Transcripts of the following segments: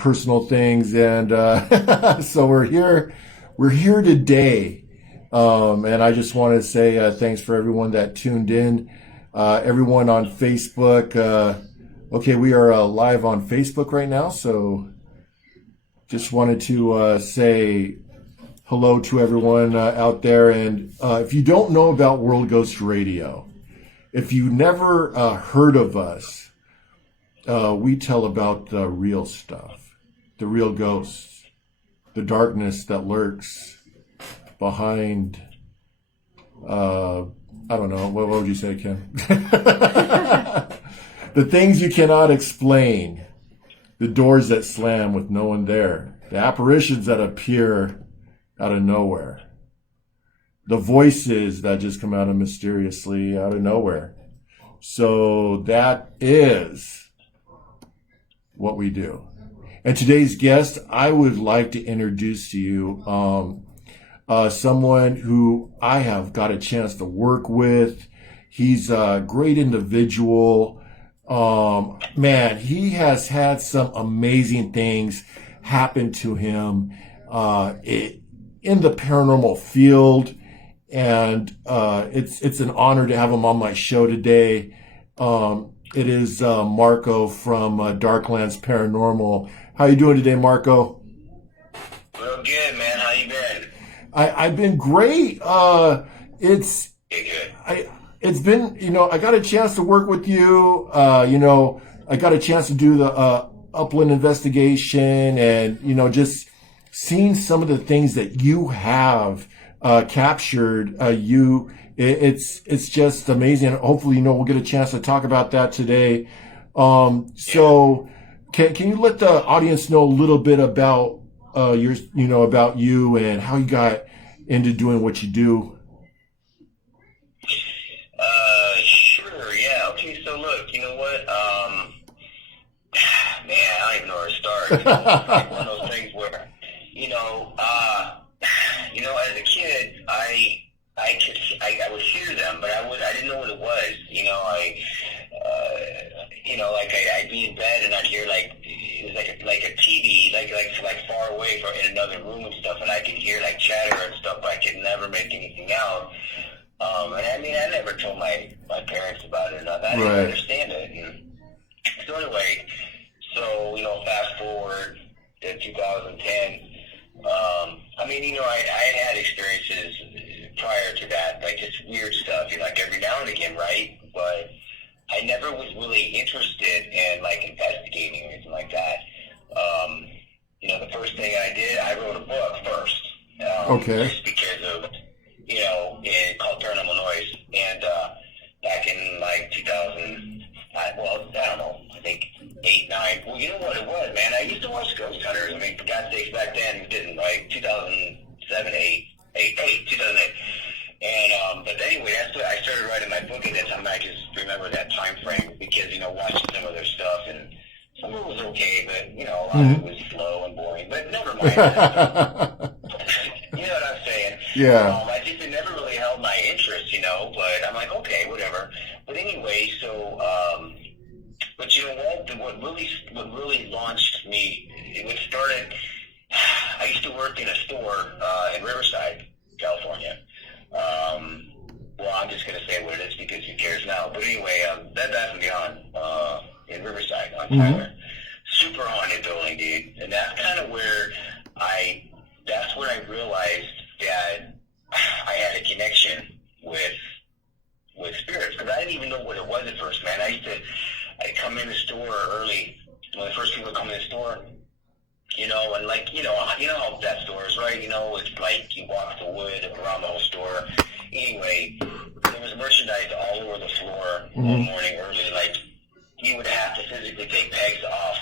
personal things, and so we're here. We're here today, and I just want to say thanks for everyone that tuned in. Everyone on Facebook. Okay, we are live on Facebook right now, so just wanted to say hello to everyone out there. And if you don't know about World Ghost Radio, if you never heard of us, we tell about the real stuff, the real ghosts, the darkness that lurks behind, I don't know, what would you say, Ken? The things you cannot explain, the doors that slam with no one there, the apparitions that appear out of nowhere, the voices that just come out of mysteriously out of nowhere. So that is what we do. And today's guest, I would like to introduce to you someone who I have got a chance to work with. He's a great individual. Man, he has had some amazing things happen to him in the paranormal field, and it's an honor to have him on my show today. It is Marco from Darklands Paranormal. How you doing today, Marco? Real good, man. How you been? I've been great. It's been, I got a chance to work with you. I got a chance to do the Upland investigation, and just seeing some of the things that you have captured. It's just amazing. Hopefully, we'll get a chance to talk about that today. So can you let the audience know a little bit about about you and how you got into doing what you do? Sure, yeah. Okay, so look, you know what? Man, I don't even know where to start. It's like one of those things where, as a kid, I would hear them, but I didn't know what it was. I'd be in bed and I'd hear it was like a TV, like far away from in another room and stuff, and I could hear like chatter and stuff, but I could never make anything out. I never told my parents about it. I didn't understand it. And so anyway, fast forward to 2010. I had experiences prior to that, like just weird stuff, like every now and again, right? But I never was really interested in like investigating or anything like that. The first thing I did, I wrote a book first. Okay. Just because of, called Paranormal Noise. And back in like 2000, I don't know, I think 8, 9. Well, you know what it was, man? I used to watch Ghost Hunters. For God's sakes, back then, didn't, like 2007, 2008. And, but anyway, that's what I started writing my book at that time. I just remember that time frame because, watching some of their stuff, and some of it was okay, but, a lot of it was slow and boring. But never mind. You know what I'm saying? Yeah. It never really held my interest, but I'm like, okay, whatever. But anyway, so, but you know what? What really launched me, it started, I used to work in a store in Riverside, California. Well, I'm just going to say what it is because who cares now. But anyway, Bed Bath & Beyond in Riverside on Tyler. Super haunted building, dude. And that's kind of where that's when I realized that I had a connection with spirits, because I didn't even know what it was at first, man. I'd come in the store early, when the first people come in the store, and you know how that store is, right? It's like you walk the wood around the whole store. Anyway, there was merchandise all over the floor one morning early, like you would have to physically take pegs off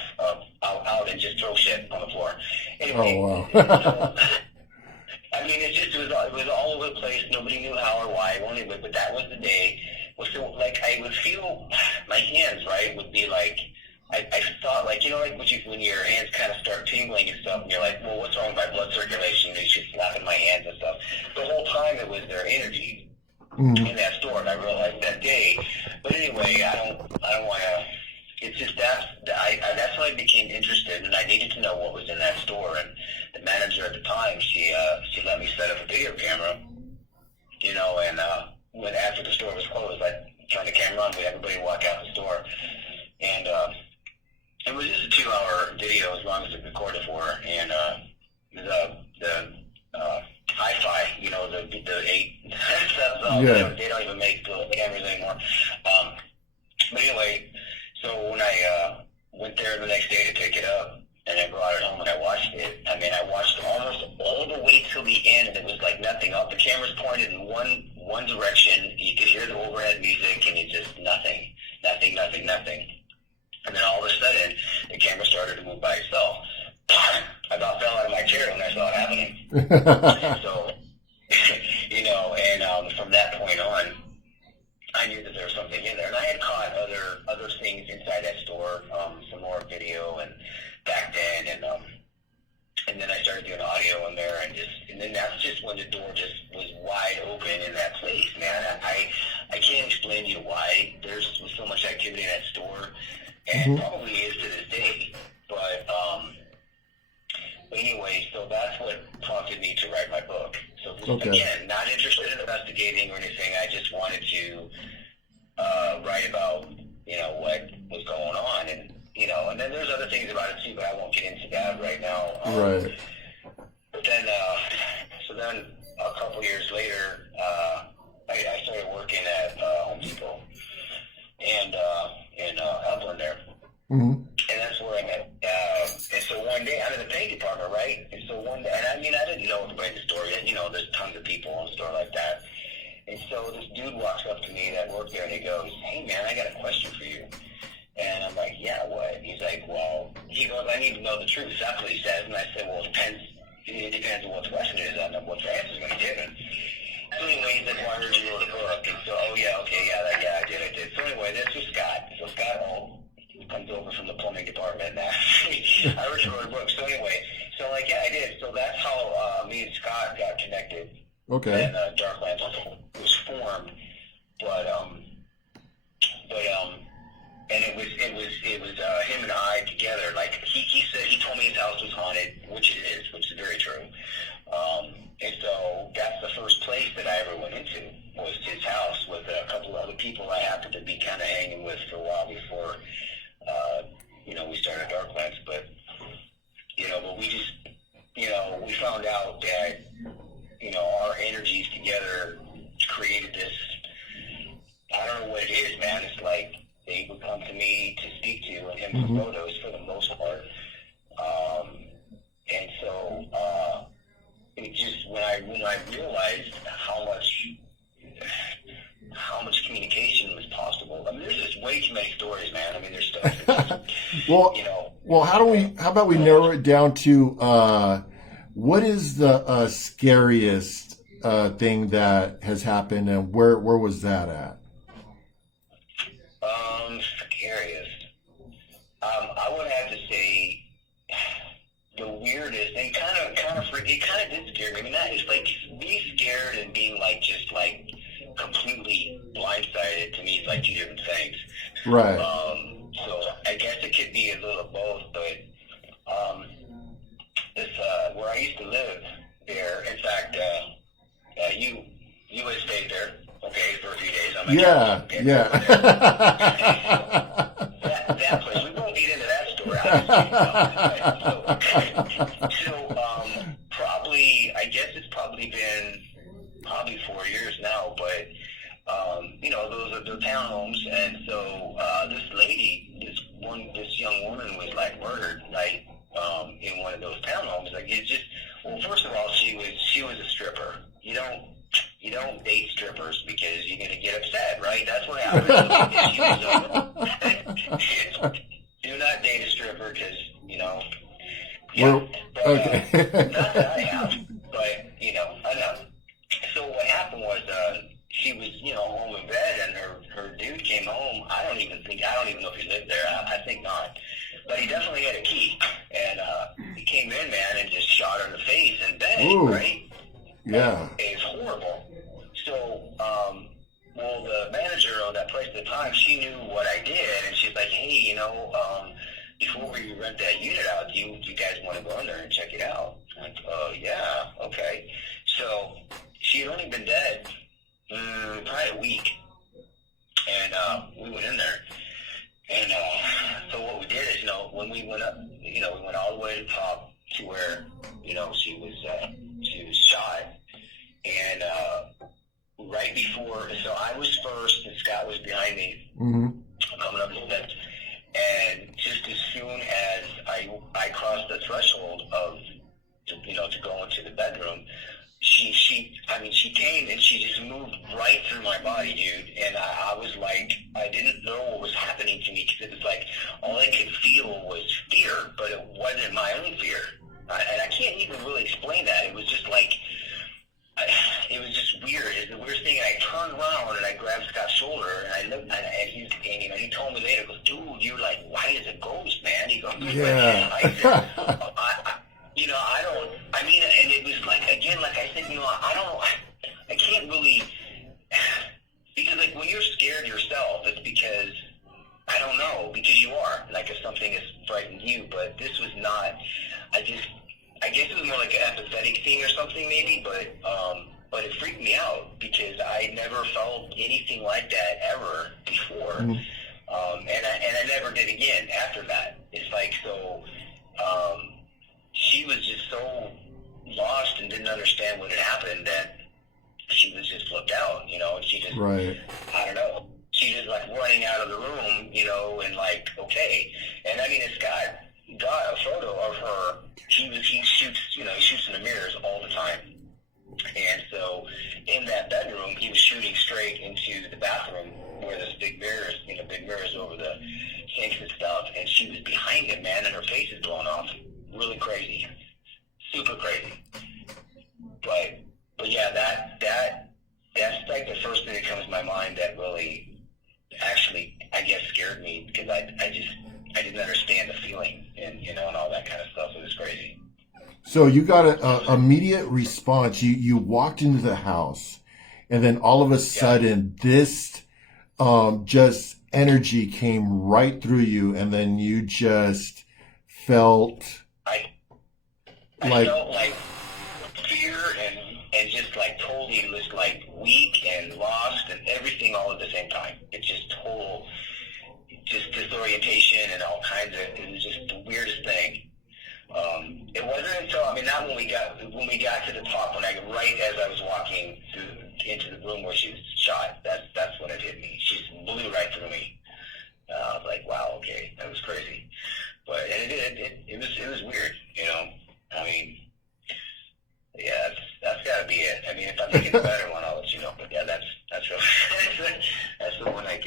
out and just throw shit on the floor. Anyway, oh, wow. It was all over the place. Nobody knew how or why. Anyway, but that was the day. So, I would feel my hands, right, would be like, I thought, when your hands kind of start tingling and stuff, and you're like, well, what's wrong with my blood circulation? It's just slapping my hands and stuff. The whole time it was their energy in that store, and I realized that day. But anyway, I don't want to. It's just that's when I became interested, and I needed to know out what was in that store. And the manager at the time, she let me set up a video camera, you know, and when after the store was closed, I turned the camera on, we had everybody walk out the store, and it was just a 2-hour video as long as it recorded for, and the hi-fi, you know, the 8 stuff, they don't even make the cameras anymore. But anyway, so when I went there the next day to pick it up, and I brought it home and I watched it, I mean, I watched almost all the way till the end, and it was like nothing. All the cameras pointed in one direction. You could hear the overhead music, and it just nothing. And then all of a sudden, the camera started to move by itself. I about fell out of my chair when I saw it happening. So, you know, and from that point on, I knew that there was something in there. And I had caught other things inside that store, some more video and back then, and then I started doing audio in there, and then that's just when the door just was wide open in that place, man. I can't explain to you why there's so much activity in that store, and probably is to this day. But anyway, so that's what prompted me to write my book. So again, not interested in investigating or anything. I just wanted to write about, you know, what was going on, and you know, and then there's other things about it too, but I won't get into that right now. Right. But then, so then a couple years later, I started working at Home Depot and in Upland there. And that's where I met. And so one day, I'm in the paint department, right? And so one day, and I mean, I didn't know anybody in the store yet. You know, there's tons of people in a store like that. And so this dude walks up to me that worked there, and he goes, "Hey, man, I got a question for you." And I'm like, "Yeah, what?" He's like, "Well," he goes, "I need to know the truth." That's what he says. And I said, "Well, it depends on what the question is. I don't know what your answer is going to give." So anyway, he said, "Well, I heard you wrote a book." And so, "Oh, yeah, okay, yeah, I did. So anyway, this was Scott. So Scott comes over from the plumbing department and asks me, "I heard you wrote a book." So anyway, so I'm like, "Yeah, I did." So that's how me and Scott got connected. Okay. And Darklands was formed. And it was him and I together. Like he said, he told me his house was haunted, which is very true. And so that's the first place that I ever went into, was his house with a couple of other people I happened to be kind of hanging with for a while before, you know, we started Darklands. But we just, you know, we found out that, you know, our energies together created this. I don't know what it is, man. It's like they would come to me to speak to, and him for photos for the most part. And so it just, when I realized how much communication was possible. I mean, there's just way too many stories, man. I mean, there's stuff. Well, you know. Well, how about we narrow it down to what is the scariest thing that has happened, and where was that at? Scariest. I would have to say the weirdest, and it kind of did scare me. I mean, that is like being scared and being like just like completely blindsided. To me, it's like two different things. Right. So I guess it could be a little of both, but this where I used to live there. In fact, you had stayed there, okay, for a few days. That place. We won't get into that story. Probably, I guess it's probably been 4 years now, but you know, those are the townhomes, and so this lady, this young woman was like murdered, like in one of those townhomes. Like, it's just, well, first of all, she was a stripper. You don't date strippers because you're gonna get upset, right? That's what happens. Do not date a stripper because, you know. Yeah, well, okay. Not that I have, but you know, I know. So what happened was, she was, you know, home in bed, and her dude came home. I don't even know if he lived there. I think not. But he definitely had a key. And he came in, man, and just shot her in the face and bed, right? Yeah. It was horrible. So, well, the manager of that place at the time, she knew what I did, and she's like, "Hey, you know, before we rent that unit out. Do you guys want to go in there and check it out? I'm like, yeah, okay. So she had only been dead probably a week, and we went in there. And so what we did is, when we went up, we went all the way to the top to where, she was shot. And right before, so I was first and Scott was behind me, coming up the steps. And just as soon as I crossed the threshold of, to go into the bedroom, she came and she just moved right through my body, dude. And I was like, I didn't know what was happening to me, because it was like all I could feel was fear, but it wasn't my own fear. And I can't even really explain that. It was just like, it was just weird. It's the weirdest thing. And I turned around and I grabbed Scott's shoulder and I looked, and he told me later, he goes, dude, you're like white as a ghost, man. He goes, yeah. I said, I don't, and it was like, again, like I said, I can't really, because like when you're scared yourself, it's because, I don't know, because you are, like if something has frightened you, but this was not, I guess it was more like an empathetic thing or something maybe, but it freaked me out because I never felt anything like that ever before. And I never did again after that. It's like, so, she was just so lost and didn't understand what had happened that she was just flipped out, and she just, right. I don't know, she just like running out of the room, and like, okay. And Scott got a photo of her. He shoots in the mirrors all the time. And so in that bedroom, he was shooting straight into the bathroom where there's big mirrors over the sinks and stuff. And she was behind him, man, and her face is blown off. Really crazy. Super crazy. But yeah, that's like the first thing that comes to my mind that really actually, I guess, scared me, because I didn't understand the feeling and and all that kind of stuff. It was crazy. So you got an immediate response. You walked into the house, and then all of a sudden, this just energy came right through you, and then you just felt I felt like fear and just like totally just like weak and lost and everything all at the same time. It's just total, just disorientation and all kinds of. It was just the weirdest thing. It wasn't until not when we got to the top, right as I was walking into the room where she was shot. That's when it hit me. She just blew right through me. I was like, wow, okay, that was crazy. But it was weird, Yeah, that's got to be it. If I'm making a better one, I'll let you know. But yeah, that's really, that's the one I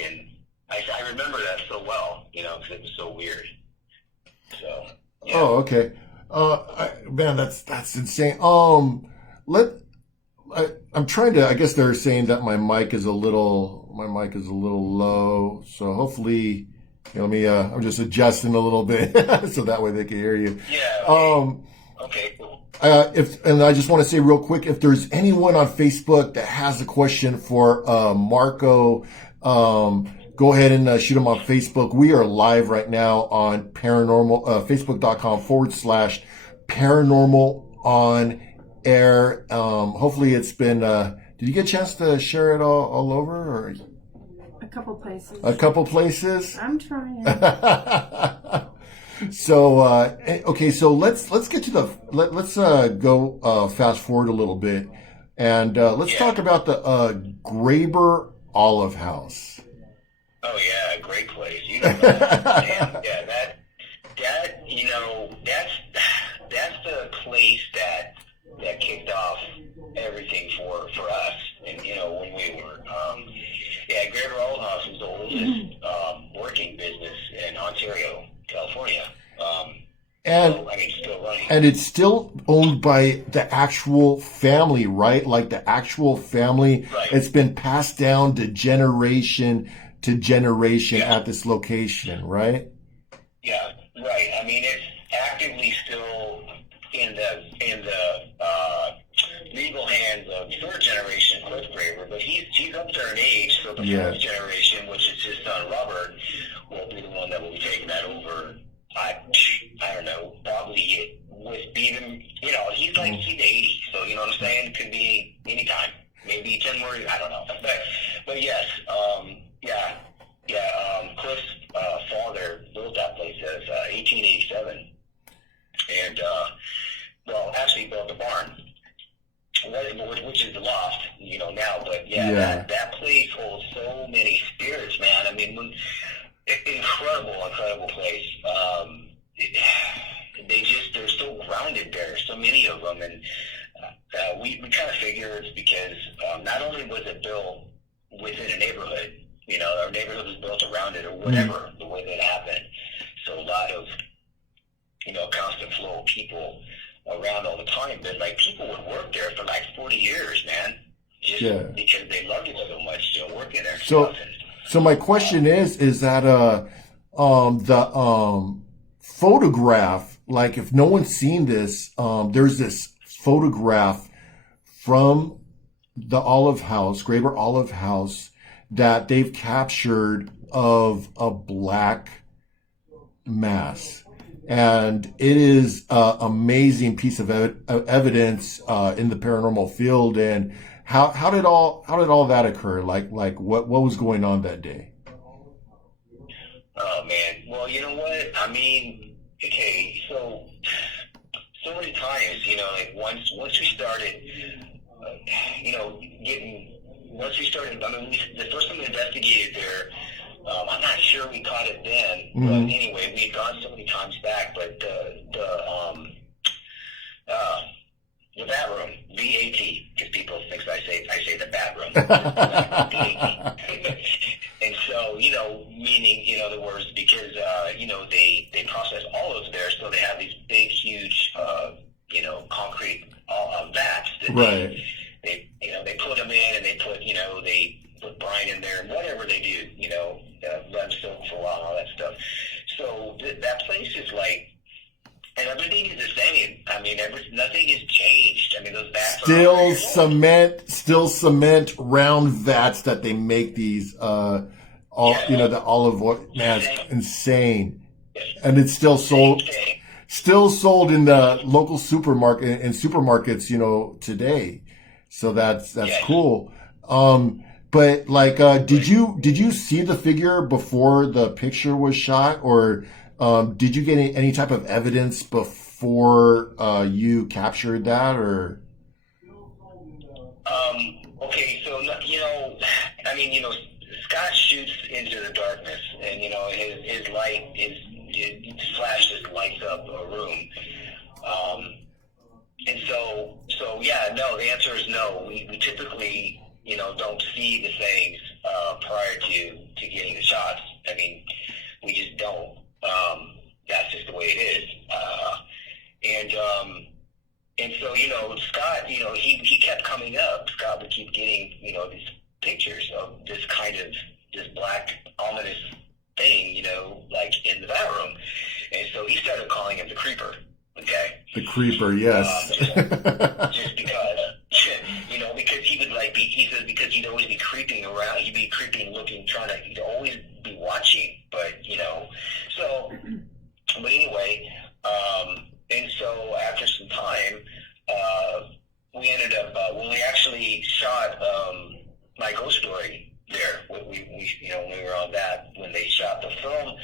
remember that so well, because it was so weird. So. Yeah. Oh, okay. Man, that's insane. I'm trying to. I guess they're saying that my mic is a little low. So hopefully, let me. I'm just adjusting a little bit so that way they can hear you. Yeah. Okay. Cool. And I just want to say real quick, if there's anyone on Facebook that has a question for Marco, go ahead and shoot them on Facebook. We are live right now on Paranormal, Facebook.com/Paranormal on air. Hopefully it's been, did you get a chance to share it all over? Or? A couple places. A couple places? I'm trying. So, okay, so let's get to let's go fast forward a little bit. And let's talk about the Graber Olive House. Oh yeah, great place. Damn, yeah, that that's the place that kicked off everything for us. And when we were Graber Olive House was the oldest working business in Ontario, California. Still running. And it's still owned by the actual family, right? Like the actual family. Right. It's been passed down to generation at this location, right? Yeah, right. It's actively still in the legal hands of third generation Cliff Graber, but he's up there in age, so the fourth generation, which is his son Robert, will be the one that will be taking that over. even, you know, he's like he's 80, so you know what I'm saying? It could be anytime, maybe 10 more. I don't know, but yes, Cliff's father built that place as 1887, and well, actually built the barn, which is the loft, you know, now. But that place holds so many spirits, man. I mean, incredible place. They're so grounded there, so many of them, and we kind of figure it's because not only was it built within a neighborhood, you know, our neighborhood was built around it or whatever, the way that happened. So a lot of, you know, constant flow of people around all the time, but like people would work there for like 40 years, man, just because they loved it so much, you know, working there. So my question is that the photograph, like if no one's seen this, there's this photograph from the Olive House, Graber Olive House, that they've captured of a black mass. And it is an amazing piece of evidence in the paranormal field. And how did all that occur? Like what was going on that day? Oh man, well, you know what? I mean, okay, so many times, you know, like once we started, you know, once we started, I mean, the first time we investigated there, I'm not sure we caught it then, but anyway, we had gone so many times back. But the bat room, V-A-T, because people think I say the bat room, V-A-T. And so, you know, meaning, in other words, because you know, they process olives there, so they have these big, huge, you know, concrete vats that they you know, they put them in, and they put, you know, they put brine in there, and whatever they do, you know, let them soak for a while and all that stuff. So that place is like, and everything is the same. I mean, nothing has changed. I mean, those vats still cement round vats that they make these, you know, the olive oil. Man, it's insane. And it's still sold in the local supermarket and supermarkets, you know, today. So that's cool. But like, did you see the figure before the picture was shot, or did you get any type of evidence before you captured that, or? Okay, so you know, I mean, you know, Scott shoots into the darkness, and you know, his light his flash just lights up a room. And so yeah, no, the answer is no. We typically, you know, don't see the things prior to getting the shots. I mean, we just don't. That's just the way it is. And so, you know, Scott, you know, he kept coming up. Scott would keep getting, you know, these pictures of this kind of this black ominous thing, you know, like in the bat room. And so he started calling him the Creeper. Okay. The Creeper, yes. Just because, you know, because he would like be, he says, because he'd always be creeping around, he'd be creeping, looking, he'd always be watching, but, you know, so, but anyway, and so after some time, we ended up, when we actually shot, my ghost story there, we you know, when we were on that, when they shot the film,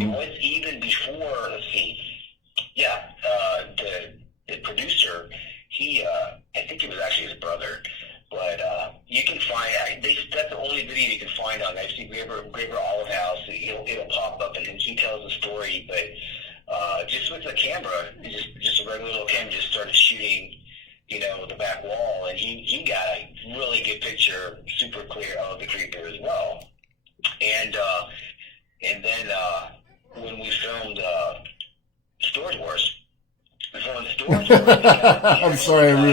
it was even before, let's see, the producer, he, I think it was actually his brother, but you can find, that's the only video you can find on that. See Graber Olive House, it'll pop up, and he tells the story, but just with the camera, just a regular little camera, just started shooting, you know, the back wall, and he got a really good picture, super clear, of the Creeper as well. And then when we filmed Storage Wars, I'm sorry. Are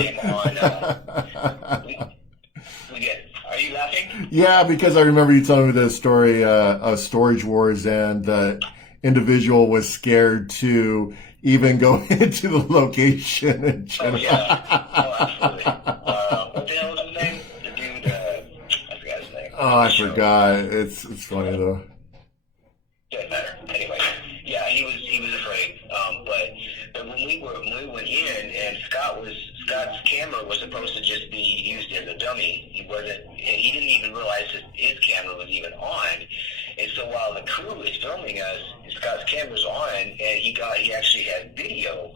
you laughing? Yeah, because I remember you telling me the story of Storage Wars, and the individual was scared to even go into the location. Oh, yeah. Oh, absolutely. What the hell was his name? The dude, I forgot his name. Oh, I forgot. It's funny, though. Doesn't matter. Anyway, yeah, he was afraid. But when we went in, and Scott's camera was supposed to just be used as a dummy. He wasn't, and he didn't even realize that his camera was even on. And so while the crew was filming us, Scott's camera's on, and he actually had video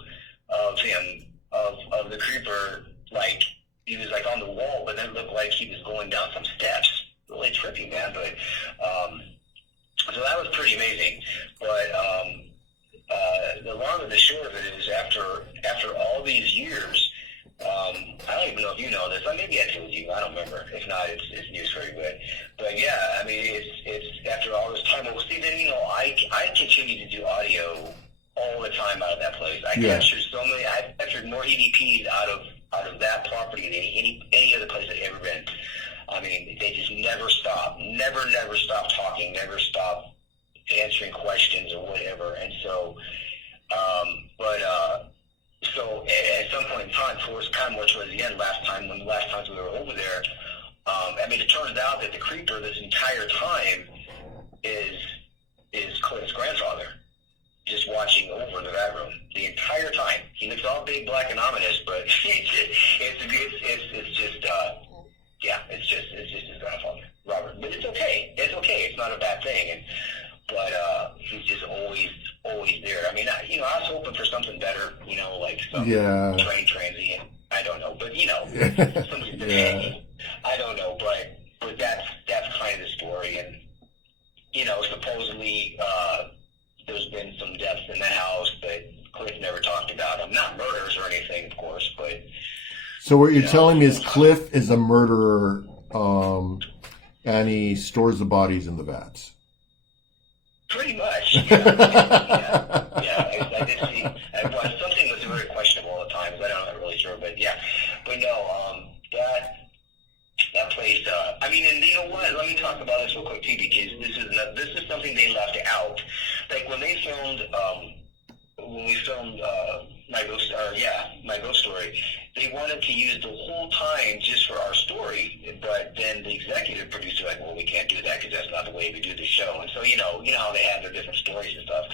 of him of the creeper, like he was like on the wall, but then it looked like he was going down some steps. Really trippy, man. But so that was pretty amazing. But the long and the short of it is, after all these years, I don't even know if you know this. Maybe I told you. I don't remember. If not, it's news for you. But yeah, I mean, it's after all this time. Well, see, then I continue to do audio all the time out of that place. I captured more EVPs out of that property than any other place I've ever been. I mean, they just never stop, never stop talking, never stop answering questions or whatever. And so, so at some point in time, towards the end, last times we were over there, I mean, it turns out that the creeper this entire time is Clint's grandfather, just watching over in the vat room the entire time. He looks all big, black, and ominous, but it's just his grandfather, Robert. But it's okay. It's not a bad thing. But he's just always there. I mean, I was hoping for something better, like some train transient. I don't know, but somebody's been hanging. I don't know, but that's kind of the story. And supposedly there's been some deaths in the house, but Cliff never talked about them. Not murders or anything, of course, but. So what you're telling me is Cliff is a murderer, and he stores the bodies in the vats. Pretty much. Yeah. I did see. Something was very questionable at times. I'm not really sure, but yeah. But no, that place. I mean, and you know what? Let me talk about this real quick too, because this is something they left out. Like when they filmed. When we filmed my ghost story, they wanted to use the whole time just for our story, but then the executive producer like, well, we can't do that because that's not the way we do the show. And so you know how they have their different stories and stuff,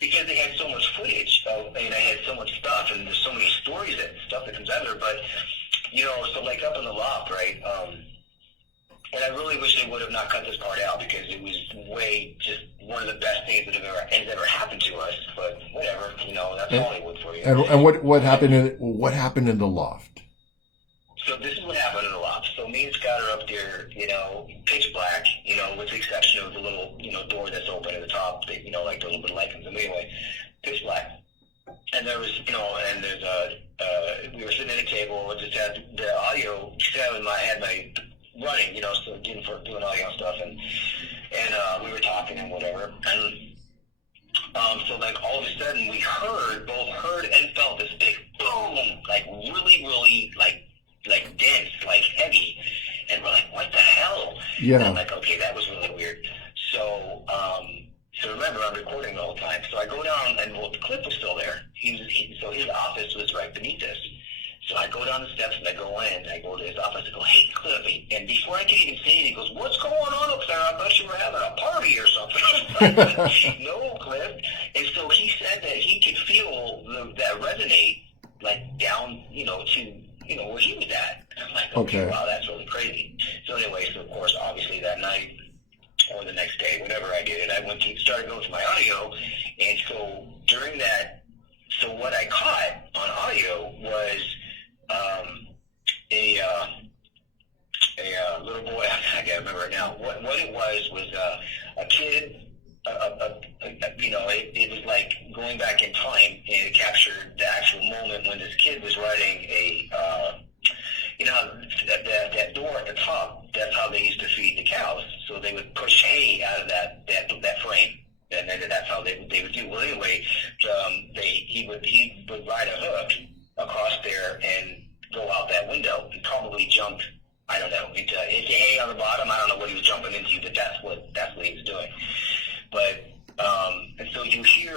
because they had so much footage and I had so much stuff, and there's so many stories and stuff that comes out of there. But so like up in the loft, right? And I really wish they would have not cut this part out, because it was just one of the best things that has ever happened to us. But whatever, that's Hollywood for you. And what happened in the loft? So this is what happened in the loft. So me and Scott are up there, pitch black, with the exception of the little, door that's open at the top, that, like the little bit of light comes in. Anyway, pitch black. And there was, and there's we were sitting at a table, and just had the audio, had my running, so doing audio stuff, and we were talking and whatever, and so like all of a sudden we both heard and felt this big boom, like really, really like dense, like heavy, and we're like, what the hell? Yeah. And I'm like, okay, that was really weird. So remember, I'm recording the whole time, so I go down, and the Cliff was still there. So his office was right beneath us. So I go down the steps, and I go in, and I go to his office, and I go, hey, Cliff, and before I can even say anything, he goes, what's going on up there? I thought you were having a party or something. No, Cliff. And so he said that he could feel that resonate, like, down, to, where he was at. And I'm like, okay, wow, that's really crazy. So anyway, of course, obviously that night, or the next day, whenever I did it, I started going to my audio, and so during that, so what I caught on audio was a little boy. I can't remember it now. What it was a kid. It was like going back in time, and it captured the actual moment when this kid was riding that door at the top. That's how they used to feed the cows. So they would push hay out of that frame. And then that's how they would do. Well, anyway, he would ride a hook across there and go out that window and probably jump, I don't know, into hay on the bottom. I don't know what he was jumping into, but that's what he was doing. But and so you hear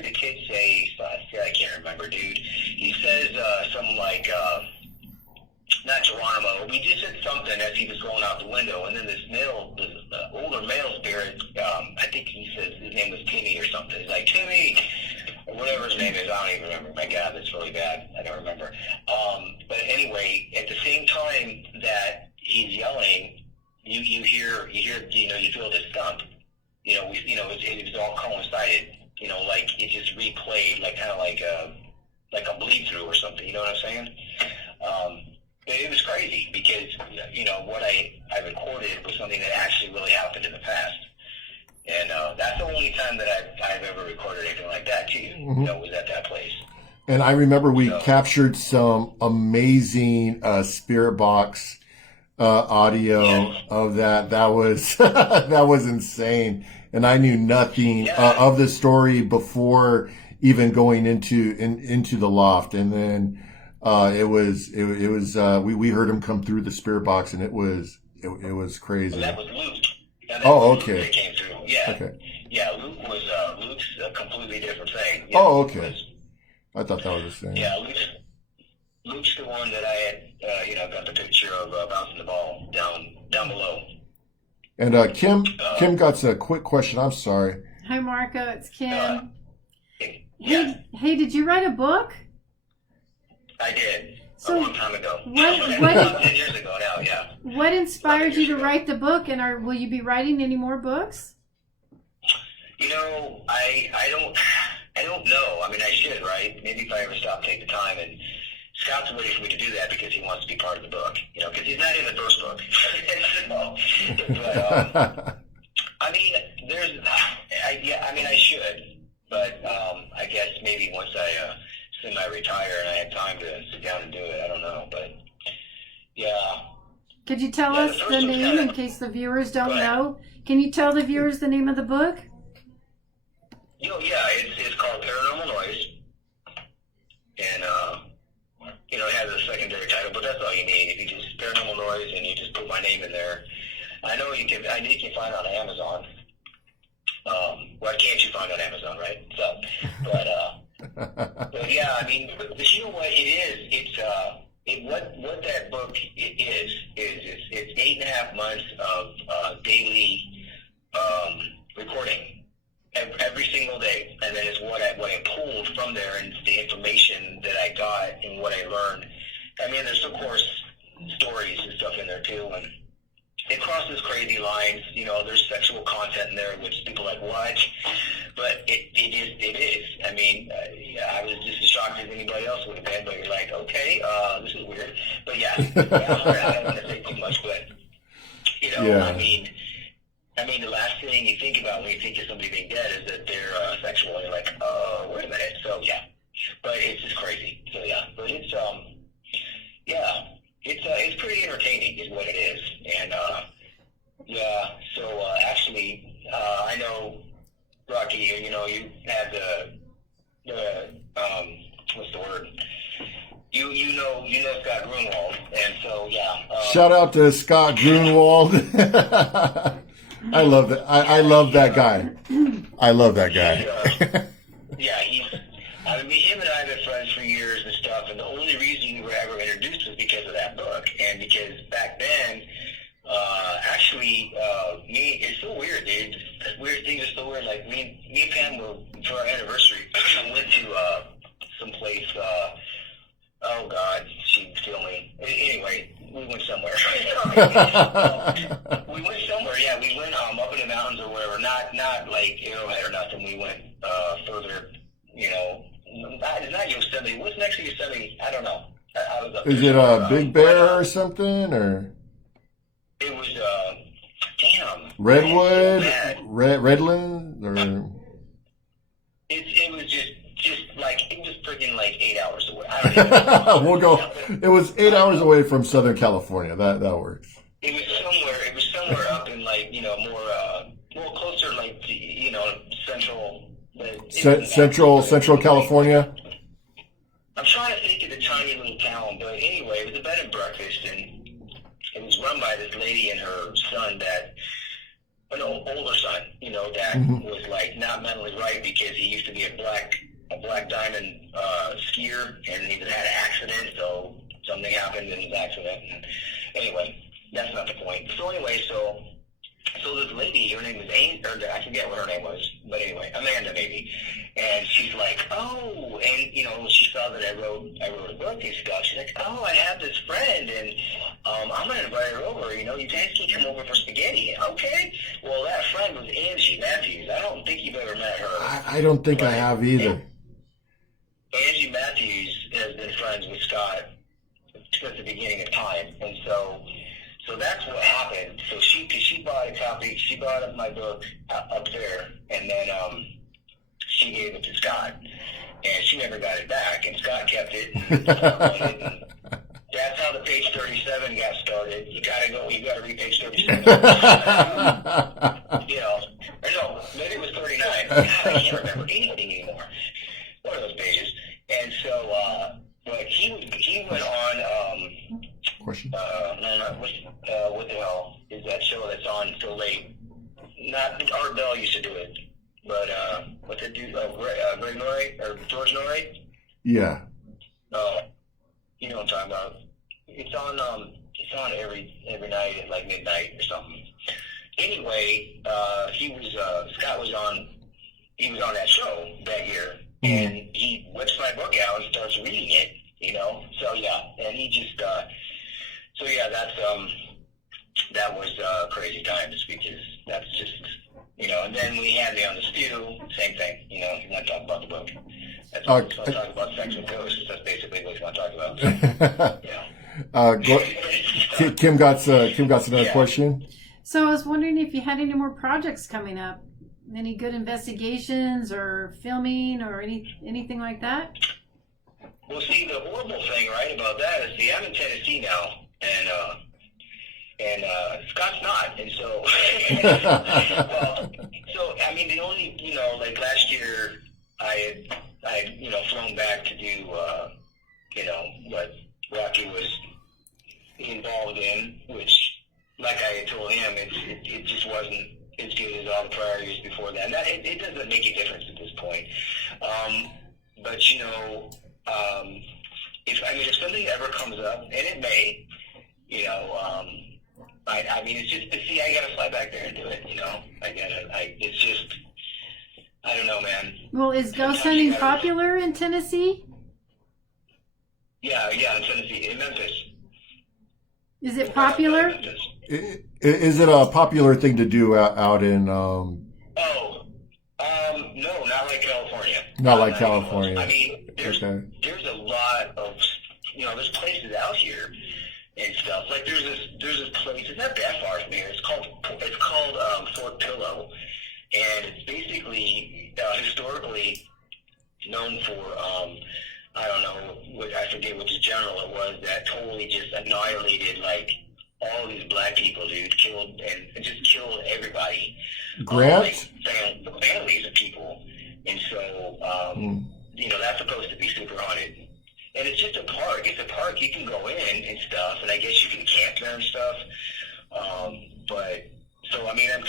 the kid say, I can't remember, dude. He says something like, not Geronimo. We just said something as he was going out the window, and then this older male spirit, I think he says his name was Timmy or something. He's like, Timmy, whatever his name is, I don't even remember. My God, that's really bad. I don't remember. But anyway, at the same time that he's yelling, you hear, you feel this thump. It was all coincided. Like it just replayed, like kind of like a bleed through or something. You know what I'm saying? It was crazy because what I recorded was something that actually really happened in the past. And that's the only time that I've ever recorded anything like that too. Was at that place. And I remember we captured some amazing spirit box audio of that. That was that was insane. And I knew nothing of the story before even going into the loft. And then we heard him come through the spirit box, and it was crazy. Well, that was Luke. Okay. Luke that came through. Yeah. Okay. Yeah, Luke's a completely different thing. Yeah, okay. I thought that was the same. Yeah, Luke's the one that I had, got the picture of bouncing the ball down below. And Kim got a quick question. I'm sorry. Hi, Marco. It's Kim. Yeah. Hey, did you write a book? I did. So a long time ago. What 10 years ago now, yeah. What inspired you to write the book, and will you be writing any more books? I don't know. I mean, I should, right? Maybe if I ever stop, take the time. And Scott's waiting for me to do that because he wants to be part of the book. Because he's not in the first book. But, I mean, I should. But I guess maybe once I semi-retire and I have time to sit down and do it, I don't know. But, yeah. Could you tell us the name in case the viewers don't know? Can you tell the viewers the name of the book? Yeah, it's called Paranormal Noise, and it has a secondary title, but that's all you need. If you just Paranormal Noise and you just put my name in there, I know you can. I think you can find it on Amazon. Why can't you find it on Amazon, right? So, but yeah, I mean, but you know what it is? It's what that book is it's 8.5 months of daily recording. Every single day, and then it's what I pulled from there, and the information that I got and what I learned. I mean, there's of course stories and stuff in there too, and it crosses crazy lines. There's sexual content in there, which people are like, what? But it is. I mean, I was just as shocked as anybody else would have been. But you're like, okay, this is weird. But yeah, I don't want to say too much, but I mean, the last thing you think about when you think of somebody being dead is that they're sexual. And you're like, oh, wait a minute. So, yeah. But it's just crazy. So, yeah. But it's, it's pretty entertaining is what it is. And, so, actually, I know, Rocky, you had what's the word? You know Scott Grunwald. And so, yeah. Shout out to Scott Grunwald. I love that. I love that guy. I love that guy. Him and I have been friends for years and stuff, and the only reason we were ever introduced was because of that book, and because back then, it's so weird, dude. Weird thing is so weird. Like me and Pam were for our anniversary. We went to some place. Oh God, she'd kill me. Anyway, we went somewhere. We went somewhere. Yeah, we went up in the mountains or wherever. Not like Arrowhead or nothing. We went further. Not Yosemite. What's next to Yosemite? I don't know. I was up Is there. it a Big Bear or something, or? It was Redwood, Redland, or? It was just like it was freaking like 8 hours away. I don't even know. We'll go. It was 8 hours away from Southern California. That works. It was somewhere up in like more closer like to Central California. I'm trying to think of the tiny little town, but anyway, it was a bed and breakfast, and it was run by this lady and her son an older son, that was like not mentally right because he used to be a black diamond skier, and he had an accident, so something happened in his accident. And anyway, that's not the point. So anyway, So this lady, her name was I forget what her name was, but anyway, Amanda maybe. And she's like, oh, and she saw that I wrote a book and stuff. She's like, oh, I have this friend, and I'm gonna invite her over. You guys can come over for spaghetti. Okay. Well, that friend was Angie Matthews. I don't think you've ever met her. I don't think I have either. Angie Matthews has been friends with Scott since the beginning of time, and so that's what happened. So she bought a copy. She bought my book up there, and then she gave it to Scott, and she never got it back. And Scott kept it. And that's how the page 37 got started. You gotta read page 37. Or no, maybe it was 39. God, I can't remember anything anymore. One of those pages. And so, but he went on. Question. What the hell is that show that's on so late? Not Art Bell used to do it, but what's it do? Greg Norrie or George Norrie? Yeah. You know what I'm talking about. It's on every night at like midnight or something. Anyway, Scott was on. He was on that show that year, and he whips my book out and starts reading it. So yeah, and he just. So yeah, that was crazy times because that's just and then we had me on the stew, same thing. You want to talk about the book. That's what he's want to talk about sex with ghosts. That's basically what he's want to talk about. Kim got another question. So I was wondering if you had any more projects coming up, any good investigations or filming or anything like that. Well, see, the horrible thing, right, about that is, I'm in Tennessee now, and Scott's not, and so, I mean, the only, like last year, I had flown back to do, what Rocky was involved in, which, like I had told him, it just wasn't as good as all the prior years before that. And it doesn't make a difference at this point. But if something ever comes up, and it may, I mean, it's just I gotta fly back there and do it. It's just, I don't know, man. Well, is ghost hunting popular in Tennessee? Yeah, in Tennessee, in Memphis. Is it popular? Is it a popular thing to do out in? No, not like California. Not like California. I mean, there's a lot of there's places out here and stuff. Like there's this place. It's not that far from here. It's called Fort Pillow, and it's basically historically known for I don't know, I forget which general it was that totally just annihilated like all these black people, dude, killed everybody. Grant? Families of people. And so, that's supposed to be super haunted. And it's just a park. It's a park. You can go in and stuff, and I guess you can camp there and stuff. So, I mean, I'm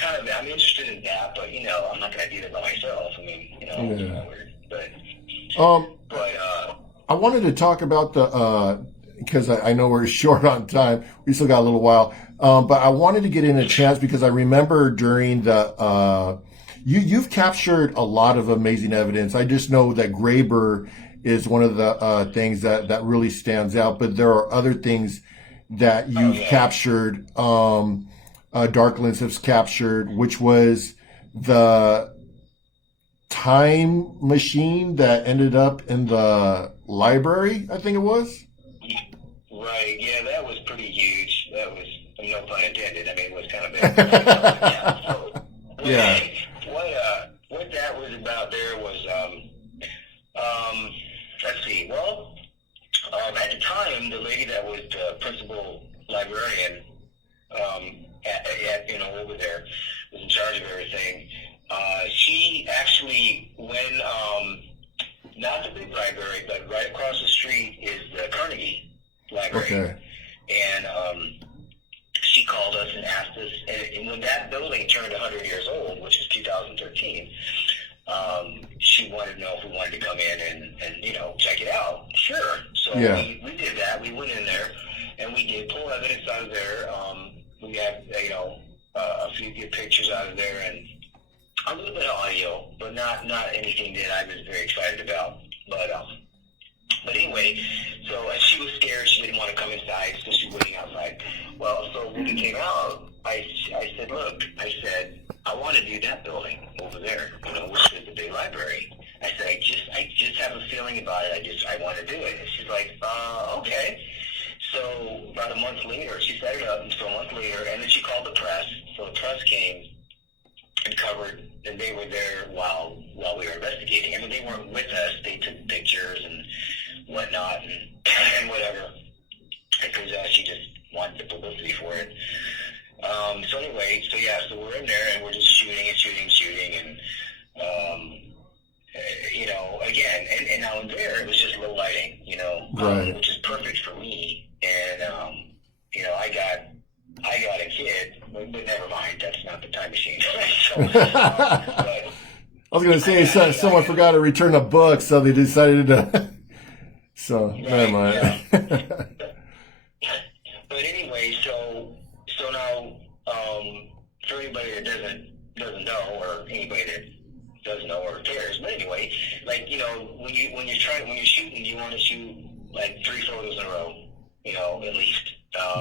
interested in that, but, I'm not going to do that by myself. I mean, it's kind of weird. But, I wanted to talk about because I know we're short on time. We still got a little while. But I wanted to get in a chance because I remember during the, you've captured a lot of amazing evidence. I just know that Graber is one of the things that really stands out, but there are other things that you've captured, Darklands has captured, which was the time machine that ended up in the library, I think it was. Right, yeah, that was pretty huge. That was, no pun intended, I mean, it was kind of big. What that was about there was, let's see, well, at the time, the lady that was the principal librarian over there, was in charge of everything. She actually, when, not the big library, but right across the street is the Carnegie Library. Okay. And she called us and asked us, and when that building turned 100 years old, which is 2013, she wanted to know if we wanted to come in and check it out. Sure. So we did that. We went in there, and we did pull evidence out of there. We had, a few good pictures out of there, and a little bit of audio, but not anything that I was very excited about. But anyway, so and she was scared. She didn't want to come inside, so she was waiting outside. Well, so when we came out, I said, look, I want to do that building over there, which is the big library. I said, I just have a feeling about it. I want to do it. And she's like, okay. So about a month later, she set it up. And so a month later, and then she called the press. So the press came and covered, and they were there while we were investigating. I mean, they weren't with us. They took pictures and whatnot and whatever, because she just wanted the publicity for it. So anyway, so we're in there and we're just shooting, and again, and now in there it was just low lighting, right. Which is perfect for me. And I got a kid, but never mind, that's not the time machine. But I was going to say someone forgot to return a book, so they decided to. So right, never mind. Yeah. But anyway, so now, for anybody that doesn't know, or anybody that does know or cares, but anyway, like when you're shooting, you want to shoot like 3 photos in a row, at least.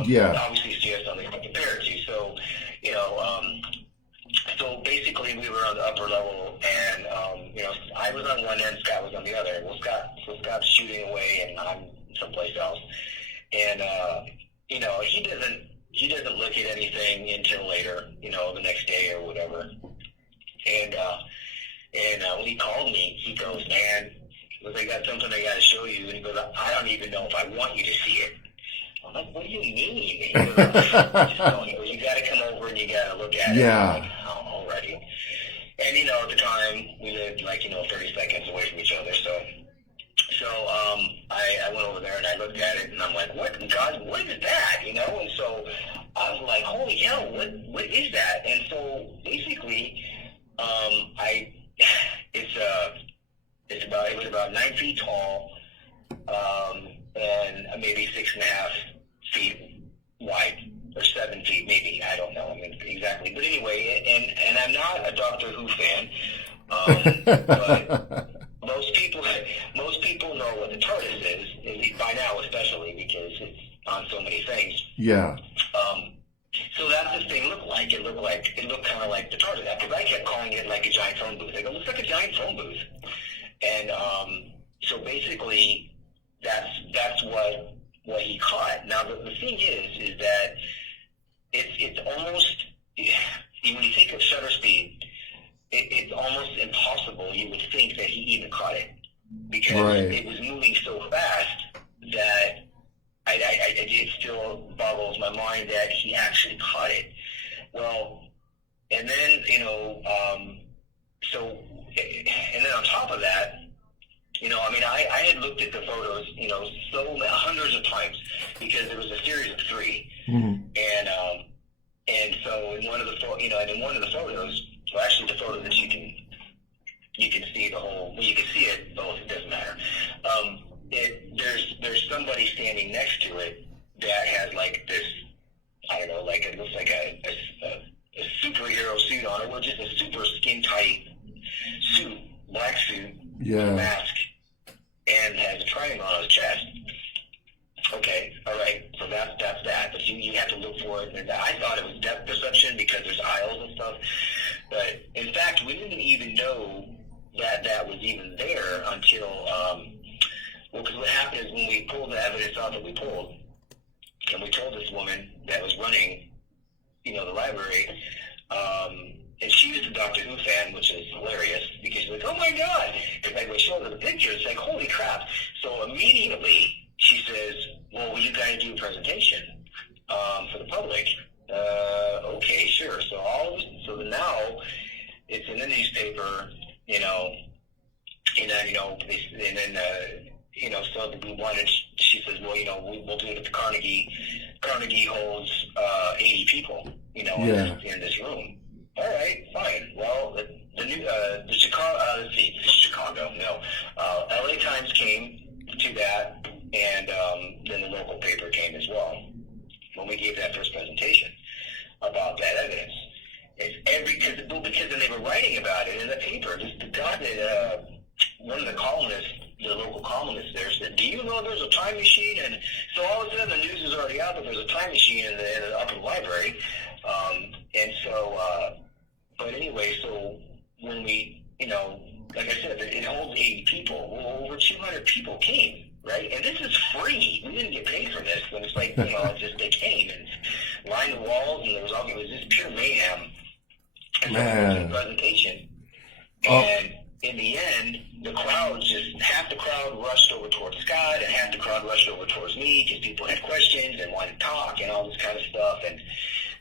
Yeah. Obviously, see us on the compare it to. So, so basically, we were on the upper level, and I was on one end, Scott was on the other. Well, Scott's shooting away, and I'm someplace else, and he doesn't look at anything until later, the next day or whatever. And when he called me, he goes, man, I got something I got to show you. And he goes, I don't even know if I want you to see it. I'm like, what do you mean? He goes, you got to come over and you got to look at it. Yeah. I'm like, oh, alrighty. And, at the time, we lived 30 seconds away from each other. So I went over there and I looked at it and I'm like, what is that? And so I was like, holy hell, what is that? And so basically, it was about 9 feet tall, and maybe 6.5 feet wide, or 7 feet, maybe. I don't know exactly. But anyway, and I'm not a Doctor Who fan, but most people know what the TARDIS is by now, especially because it's on so many things. Yeah. So that's the thing looked like. It looked kind of like the TARDIS, because I kept calling it like a giant phone booth. I go, it looks like a giant phone booth. And so basically, that's what he caught. Now the thing is that it's almost, when you think of shutter speed, it's almost impossible. You would think that he even caught it, because right. It was moving so fast that it still boggles my mind that he actually caught it. Well, and then and then on top of that, I had looked at the photos, so hundreds of times, because there was a series of 3, mm-hmm. and so in one of the photos, well, actually the photo that you can see the whole, well, you can see it both, it doesn't matter. There's somebody standing next to it that has like this, I don't know, like it looks like a superhero suit on it, or just a super skin tight suit, black suit, yeah, mask, and has a triangle on his chest. Okay, all right, so that's that. But you have to look for it. And I thought it was depth perception because there's aisles and stuff. But in fact, we didn't even know that was even there until, because what happened is when we pulled the evidence out that we pulled, and we told this woman that was running, the library, and she was a Doctor Who fan, which is hilarious, because she's like, oh my God, because we showed her the pictures, it's like, holy crap. So immediately she says, well, will you guys do a presentation for the public? Okay, sure. So now it's in the newspaper, so we wanted, she says, well, we'll do it at the Carnegie. Carnegie holds 80 people, in this room. All right, fine. Well, the Chicago, Chicago, no. LA Times came to that, and then the local paper came as well when we gave that first presentation about that evidence. Because then they were writing about it in the paper. Just the guy that one of the columnists, the local columnist there, said, "Do you know there's a time machine?" And so all of a sudden the news is already out that there's a time machine in the upper library. And so, but anyway, so when we, like I said, it holds 80 people. Well, over 200 people came. Right, and this is free. We didn't get paid for this. When it's like, it's just they came and lined the walls, and it was just pure mayhem. And then it was a presentation, and in the end, the crowd half the crowd rushed over towards Scott, and half the crowd rushed over towards me because people had questions and wanted to talk and all this kind of stuff. And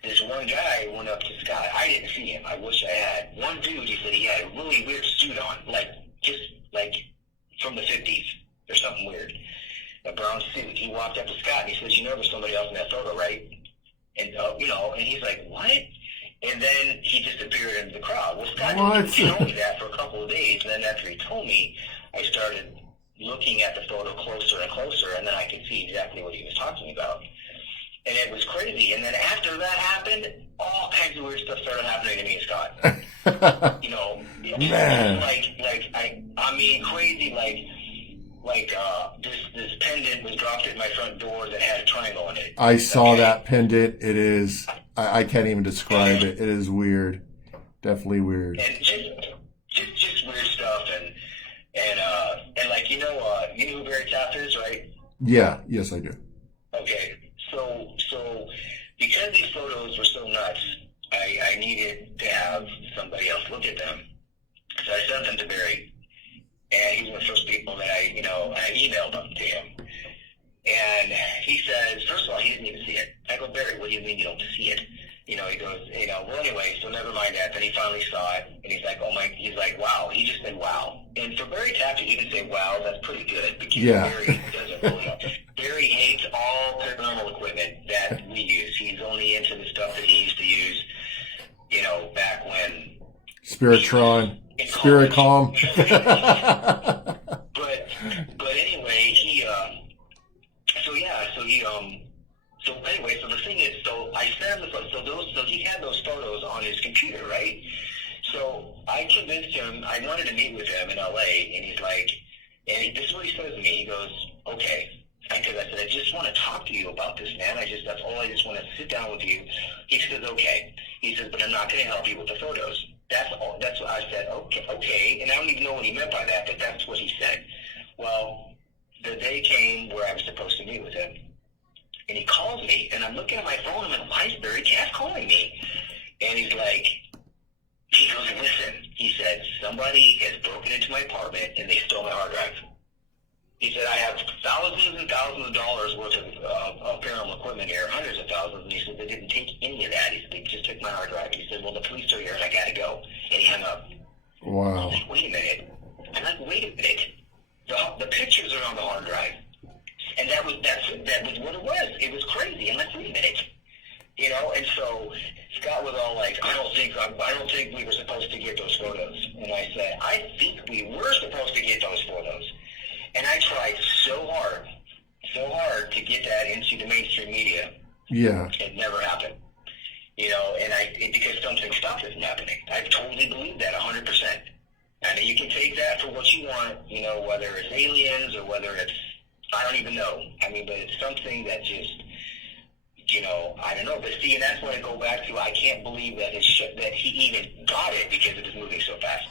this one guy went up to Scott. I didn't see him. I wish I had. One dude, he said he had a really weird suit on, just from the 50s. Or something weird, a brown suit. He walked up to Scott and he says, there's somebody else in that photo, right? And, and he's like, what? And then he disappeared into the crowd. Well, Scott didn't tell me that for a couple of days. And then after he told me, I started looking at the photo closer and closer, and then I could see exactly what he was talking about. And it was crazy. And then after that happened, all kinds of weird stuff started happening to me and Scott. Man. Crazy, this pendant was dropped at my front door that had a triangle in it. I saw that pendant. It is, I can't even describe it. It is weird. Definitely weird. And just weird stuff. And you know who Barry Taft is, right? Yeah. Yes, I do. Okay. So because these photos were so nuts, I needed to have somebody else look at them. So I sent them to Barry. And he was one of the first people that I emailed them to him. And he says, first of all, he didn't even see it. I go, Barry, what do you mean you don't see it? He goes, well, anyway, so never mind that. Then he finally saw it, and he's like, he's like, wow. He just said, wow. And for Barry Taft to even say, wow, that's pretty good, because Barry doesn't really know. Barry hates all paranormal equipment that we use. He's only into the stuff that he used to use, back when. Spiritron. Spiritcom. but anyway, so the thing is, so I sent him the photos, so he had those photos on his computer, right? So I convinced him, I wanted to meet with him in LA, and he's like, this is what he says to me, he goes, okay. Because I said, I just want to talk to you about this, man. That's all. I just want to sit down with you. He says, okay. He says, but I'm not going to help you with the photos. That's all. That's what I said. Okay. And I don't even know what he meant by that, but that's what he said. Well, the day came where I was supposed to meet with him, and he calls me, and I'm looking at my phone. I'm like, why is Barry Taft calling me? And he goes, listen. He said, somebody has broken into my apartment, and they stole my hard drive. He said, I have thousands and thousands of dollars worth of paranormal equipment here, hundreds of thousands. And he said, they didn't take any of that. He said, they just took my hard drive. He said, well, the police are here, and I got to go. And he hung up. Wow. I was like, wait a minute. I'm like, wait a minute. The pictures are on the hard drive. And that was what it was. It was crazy. I'm like, wait a minute. And so Scott was all like, I don't think we were supposed to get those photos. And I said, I think we were supposed to get those photos. And I tried so hard to get that into the mainstream media. Yeah. It never happened. Because something stopped it from happening. I totally believe that 100%. I mean, you can take that for what you want, whether it's aliens or whether it's, I don't even know. I mean, but it's something that just, I don't know. But see, and that's when I go back to, I can't believe that he even got it because it was moving so fast.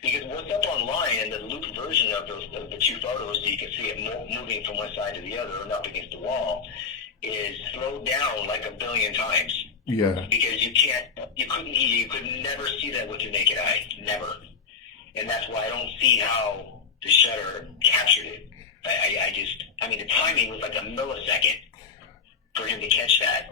Because what's up online in the looped version of the two photos, so you can see it moving from one side to the other and up against the wall, is slowed down like 1 billion times. Yeah. Because you could never see that with your naked eye, never. And that's why I don't see how the shutter captured it. I mean, the timing was like a millisecond for him to catch that.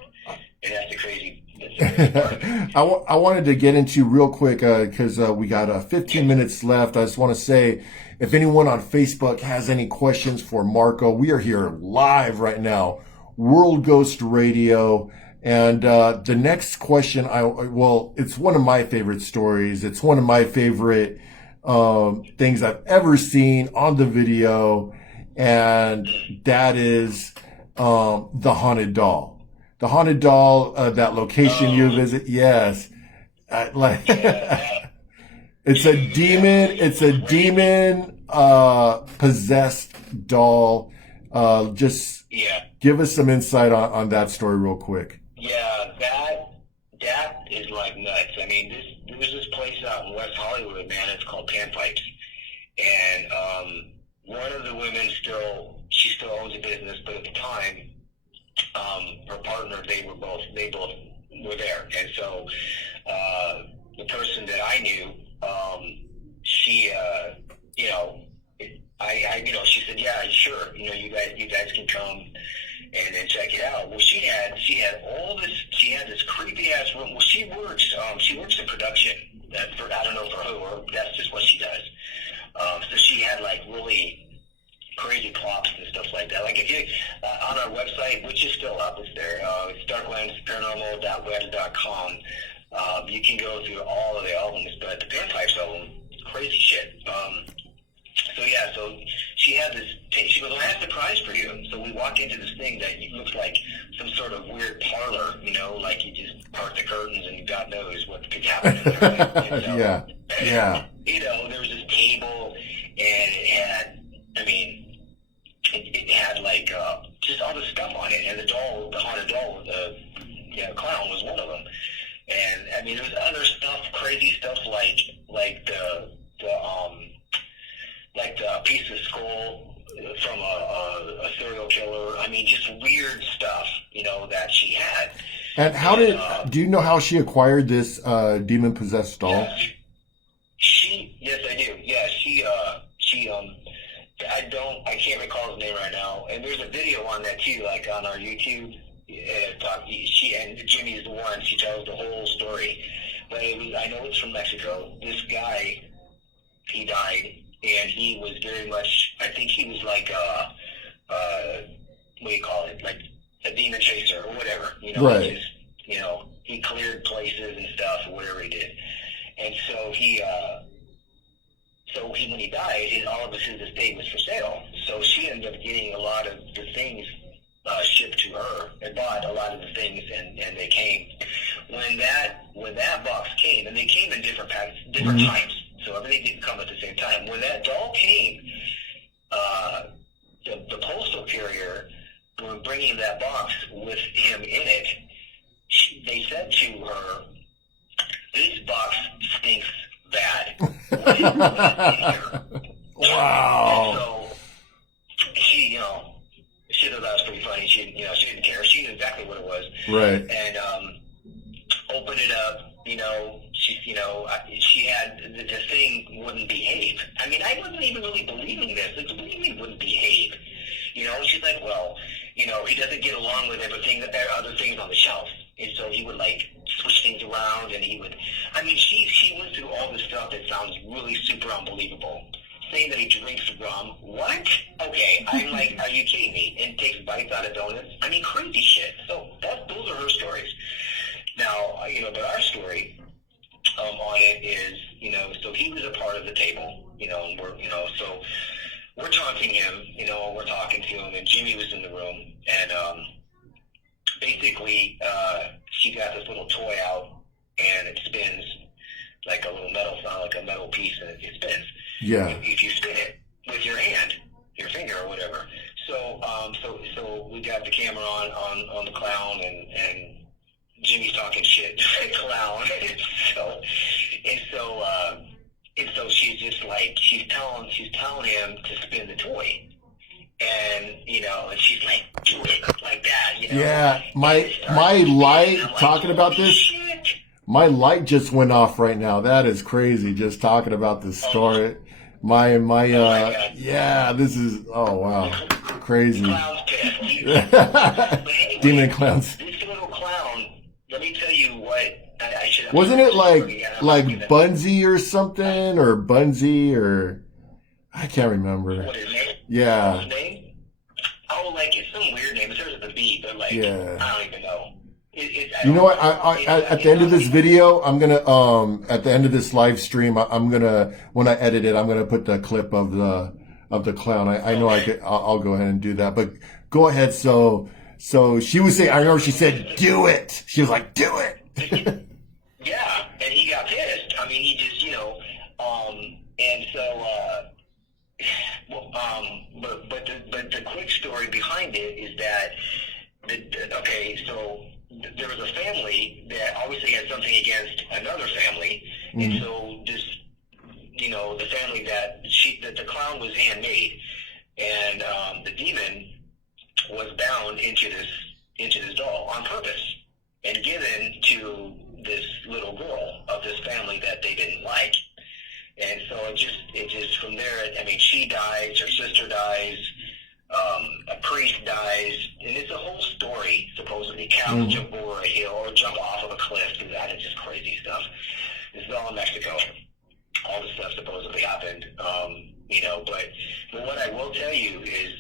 And that's the crazy part. I wanted to get into real quick because we got 15 minutes left. I just want to say, if anyone on Facebook has any questions for Marco, we are here live right now, World Ghost Radio. And the next question, it's one of my favorite stories. It's one of my favorite things I've ever seen on the video, and that is the haunted doll. The haunted doll, that location you visit, yes. Like Yeah, it's a demon. It's a demon possessed doll. Just yeah, give us some insight on that story real quick. yeah. That is like nuts. I mean, there was this place out in West Hollywood, man. It's called Panpipes, and one of the women she still owns a business, but at the time, her partner, they both were there, and so the person that I knew, she, you know, she said, yeah, sure, you guys can come and then check it out. Well, she had this creepy ass room. Well, she works in production. I don't know for who, or that's just what she does. So she had like really crazy props and stuff like that. Like if you on our website, which is still up, it's there. It's darklandsparanormal.web.com. You can go through all of the albums, but the Panpipes album, crazy shit. So she had this. She goes, "I have a surprise for you." So we walk into this thing that looks like some sort of weird parlor, like you just part the curtains and God knows what could happen. And so, Yeah. There was this table, and it had, it had like just all the stuff on it, and the haunted doll, the clown was one of them. And there was other stuff, crazy stuff like the piece of skull from a serial killer. Just weird stuff, that she had. And do you know how she acquired this demon possessed doll? Yes, I do. Yeah, I can't recall his name right now. And there's a video on that too, like on our YouTube. And Jimmy's the one. She tells the whole story. But I know it's from Mexico. This guy, he died, and he was very much. I think he was like what do you call it? Like a demon chaser or whatever. Right. He cleared places and stuff or whatever he did. And so when he died, all of his estate was for sale. So she ended up getting a lot of the things shipped to her, and bought a lot of the things, and they came. When that box came, and they came in different packs, different times, so everything didn't come at the same time. When that doll came, the postal carrier, when bringing that box with him in it, they said to her, "This box stinks bad." What is in here? Wow. And so she thought that was pretty funny. She didn't care. She knew exactly what it was. Right. And opened it up. She had the thing wouldn't behave. I wasn't even really believing this. Like, what do you mean wouldn't behave? She's like, well, he doesn't get along with everything. There are other things on the shelf, and so he would like switch things around, and he would. She went through all this stuff that sounds really super unbelievable. Saying that he drinks rum. What? Okay, I'm like, are you kidding me? And takes bites out of donuts. Crazy shit. So those are her stories. Now, but our story on it is, so he was a part of the table, and so we're taunting him, we're talking to him, and Jimmy was in the room, and basically, she got this little toy out, and it spins like a little metal piece, and it spins. Yeah. If you spin it with your hand, your finger or whatever. So we got the camera on the clown, and Jimmy's talking shit to the clown. And so she's just like, she's telling him to spin the toy. And, and she's like, do it like that, Yeah. My light, like, talking about this, shit. my light just went off right now. That is crazy. Just talking about this story. Yeah, this is, oh wow. Crazy. Clown's pissed. But anyway, Demon clowns. This little clown, let me tell you what, I should have. Wasn't it like Bunsy or something, or Bunsy, or I can't remember. What his name? Yeah. His name? Oh, like it's some weird name. It starts with a B, but like Yeah. I don't even know. You know what? I at the end of this video, I'm gonna at the end of this live stream, I'm gonna, when I edit it, I'm gonna put the clip of the clown. I know I'll go ahead and do that. But go ahead. So she was saying, I remember she said, "Do it." She was like, "Do it." Yeah, and he I mean, he just, and so, but the quick story behind it is that, so there was a family that obviously had something against another family, and so this, the family that the clown was handmade, and the demon was bound into this doll on purpose and given to this little girl of this family that they didn't like. And so it just from there, I mean, she dies, her sister dies, a priest dies, and it's a whole story, supposedly. Cows jump over a hill or jump off of a cliff, and that is just crazy stuff. This is all in Mexico. All this stuff supposedly happened, but what I will tell you is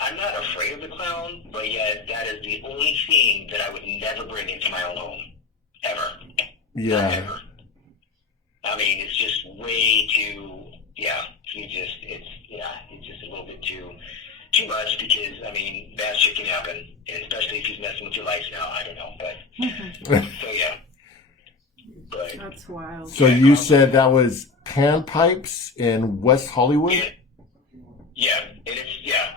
I'm not afraid of the clown, but yet that is the only thing that I would never bring into my own home, ever. Yeah. Not ever. I mean, it's just way too, it's just a little bit too much because, I mean, bad shit can happen, and especially if he's messing with your lifestyle, I don't know, but, so yeah. But, that's wild. So you said that was Panpipes in West Hollywood?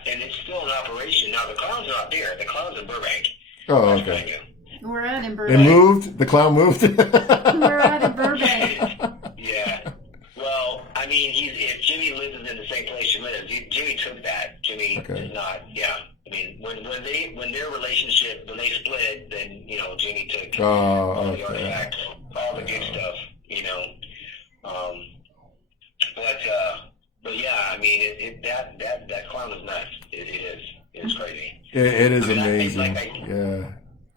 And it's still in operation. Now, the clown's not there. The clown's in Burbank. Oh, okay. We're at in It Burbank. moved? The clown moved? We're at in Burbank. Yeah. Well, I mean, if Jimmy lives in the same place she lives, Jimmy took that. Jimmy is not, I mean, when their relationship, when they split, then, Jimmy took all the artifacts, all the good stuff, but yeah, I mean, that clown is nuts. It is. It's crazy. It is amazing. Yeah.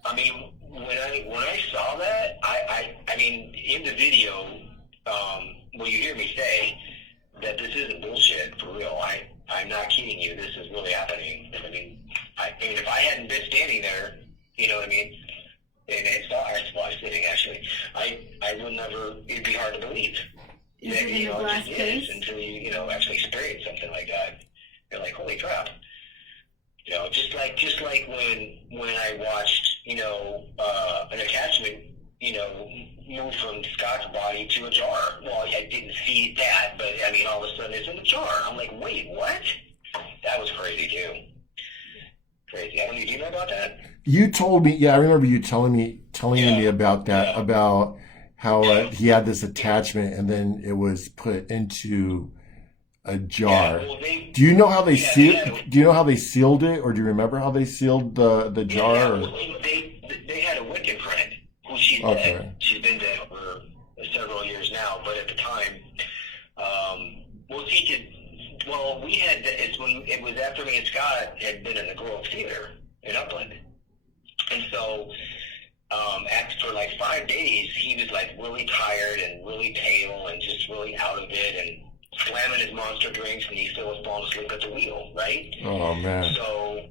I mean, when I saw that, I mean, in the video, you hear me say that this isn't bullshit for real. I'm not kidding you. This is really happening. I mean, if I hadn't been standing there, you know what I mean, and I was sitting actually, I would never. It'd be hard to believe. Is it in a glass case? Until you actually experience something like that. You're like, holy crap. Just like when I watched, an attachment, move from Scott's body to a jar. Well, I didn't see that, but I mean, all of a sudden it's in a jar. I'm like, wait, what? That was crazy too. Crazy. I don't know. Do you know about that? You told me. Yeah, I remember you telling me about that. About how he had this attachment, and then it was put into a jar. Yeah, well, do you know how they sealed? Do you know how they sealed it, or do you remember how they sealed the jar? Yeah, well, they had a Wiccan friend who she's dead. She's been dead for several years now, but at the time, we had. It's when it was after me and Scott had been in the Grove Theater in Upland, and so. For like 5 days, he was like really tired and really pale and just really out of it and slamming his monster drinks, and he still was falling asleep at the wheel, right? Oh, man. So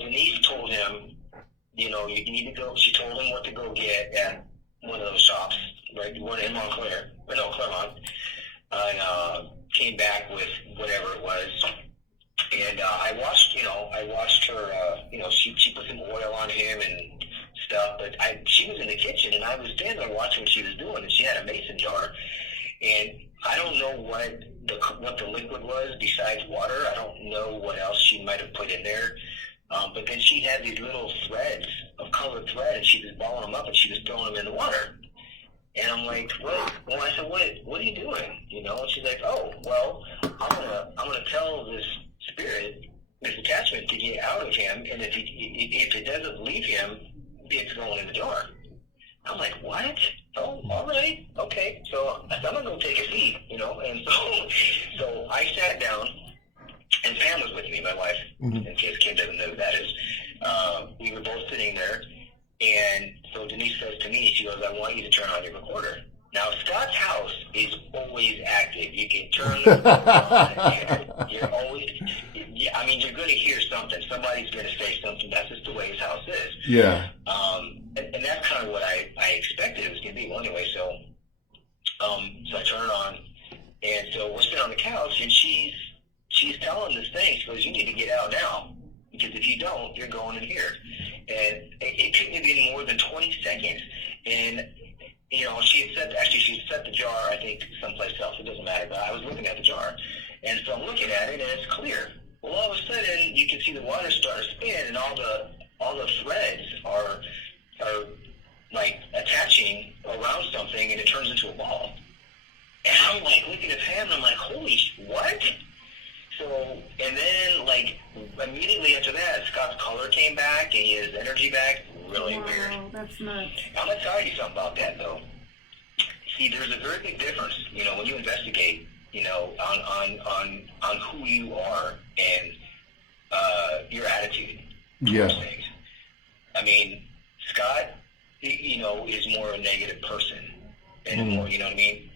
Denise told him, you need to go. She told him what to go get at one of those shops, right? One in Claremont, and came back with whatever it was. And I watched her. She put some oil on him and stuff. But she was in the kitchen, and I was standing there watching what she was doing, and she had a mason jar. And I don't know what the liquid was besides water. I don't know what else she might have put in there. But then she had these little threads of colored thread, and she was balling them up, and she was throwing them in the water. And I'm like, what? Well, I said, what are you doing? And she's like, oh, well, I'm gonna tell this spirit, this attachment, to get out of him, and if it doesn't leave him, it's going in the jar. I'm like, what? Oh, all right, okay. So I said, I'm gonna go take a seat, And so I sat down, and Pam was with me, my wife. In case Kim doesn't know who that is. We were both sitting there, and so Denise says to me, she goes, I want you to turn on your recorder. Now, Scott's house is always active. You can turn it on. You're always, you're going to hear something. Somebody's going to say something. That's just the way his house is. Yeah. And that's kind of what I expected it was going to be. Well, anyway, so I turn it on, and so we're sitting on the couch, and she's telling this thing. She goes, you need to get out now, because if you don't, you're going in here. And it couldn't have been more than 20 seconds. And she had set the jar, I think, someplace else. It doesn't matter, but I was looking at the jar. And so I'm looking at it, and it's clear. Well, all of a sudden, you can see the water start to spin, and all the threads are like attaching around something, and it turns into a ball. And I'm like looking at Pam, and I'm like, holy, what? So, and then like immediately after that, Scott's color came back, and his energy back. Really weird. That's nuts. I'm gonna tell you something about that though. See, there's a very big difference, when you investigate, on who you are and your attitude towards things. I mean, Scott, is more a negative person, and more, you know what I mean?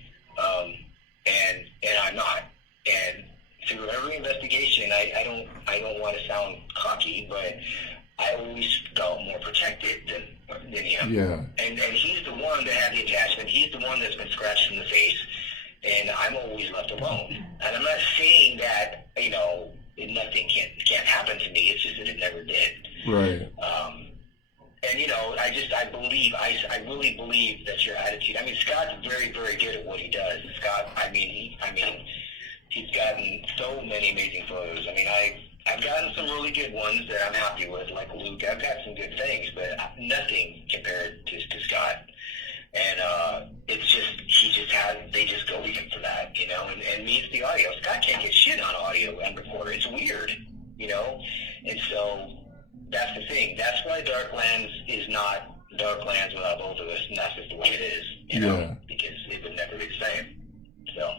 And I'm not. And through every investigation, I don't want to sound cocky, but I always felt more protected than him. Yeah. And he's the one that had the attachment. He's the one that's been scratched in the face, and I'm always left alone. And I'm not saying that nothing can't happen to me. It's just that it never did. Right. And I really believe that's your attitude. I mean, Scott's very, very good at what he does. Scott, he's gotten so many amazing photos. I mean, I've gotten some really good ones that I'm happy with, like Luke. I've got some good things, but nothing compared to Scott. And it's just they just go to him for that, and meets the audio. Scott can't get shit on audio and recorder. It's weird, and so that's the thing. That's why Darklands is not Darklands without both of us, and that's just the way it is, because it would never be the same. So,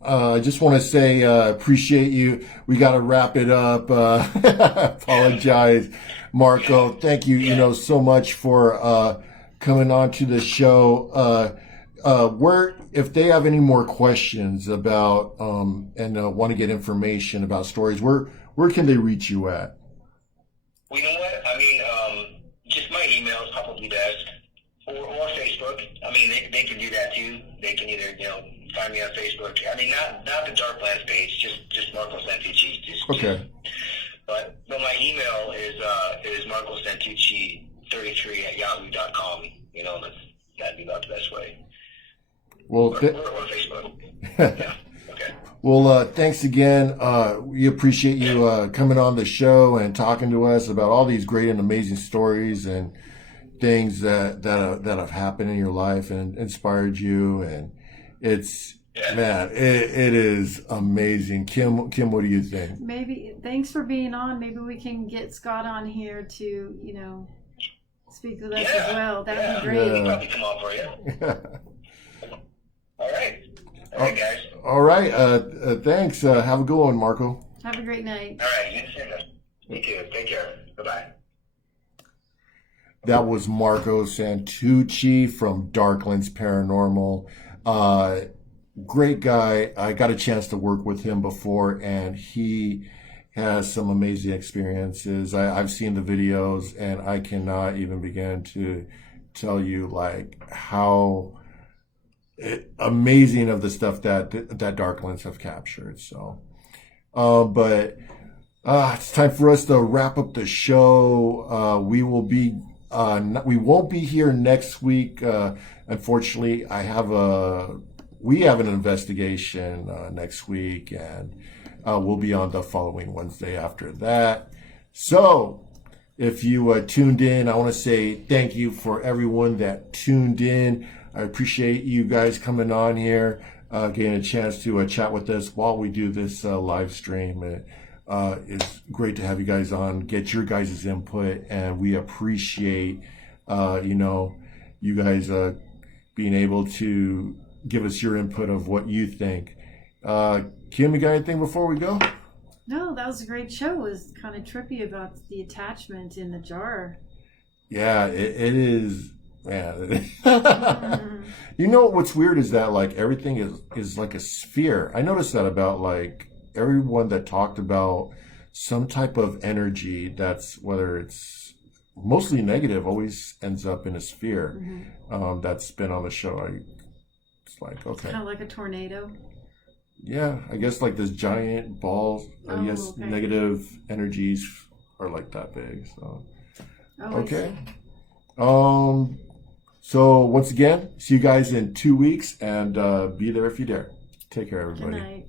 I just want to say, appreciate you. We got to wrap it up. Apologize, Marco. Thank you, so much for coming on to the show. If they have any more questions about and want to get information about stories, where can they reach you at? Well, you know what? I mean, just my email is probably best, or Facebook. I mean, they can do that too. They can either find me on Facebook. I mean, not the Darklands page, just Marco Santucci. Okay. But my email is marcosantucci33@yahoo.com. That'd be about the best way. Well, or Facebook. Yeah. Okay. Well, thanks again. We appreciate you coming on the show and talking to us about all these great and amazing stories and things that have happened in your life and inspired you. And it's man, it is amazing. Kim, what do you think? Maybe thanks for being on. Maybe we can get Scott on here to speak with us as well. That would be great. We'll probably come on for you. All right. All right, guys. All right. Thanks. Have a good one, Marco. Have a great night. All right. You too. Take care. Bye-bye. That was Marco Santucci from Darklands Paranormal. Great guy. I got a chance to work with him before, and he has some amazing experiences. I've seen the videos, and I cannot even begin to tell you how amazing of the stuff that Darklands have captured. So, but it's time for us to wrap up the show. We won't be here next week. Unfortunately, we have an investigation next week, and we'll be on the following Wednesday after that. So if you tuned in, I want to say thank you for everyone that tuned in. I appreciate you guys coming on here, getting a chance to chat with us while we do this live stream. It's great to have you guys on, get your guys' input, and we appreciate, you guys being able to give us your input of what you think. Kim, you got anything before we go? No, that was a great show. It was kind of trippy about the attachment in the jar. Yeah, it is. Man. What's weird is that everything is like a sphere. I noticed that about everyone that talked about some type of energy that's, whether it's mostly negative, always ends up in a sphere. That's been on the show. It's like, okay. Kind of like a tornado. Yeah, I guess this giant ball. I guess okay. Negative energies are like that big. So okay. So once again, see you guys in 2 weeks, and be there if you dare. Take care, Good everybody. night.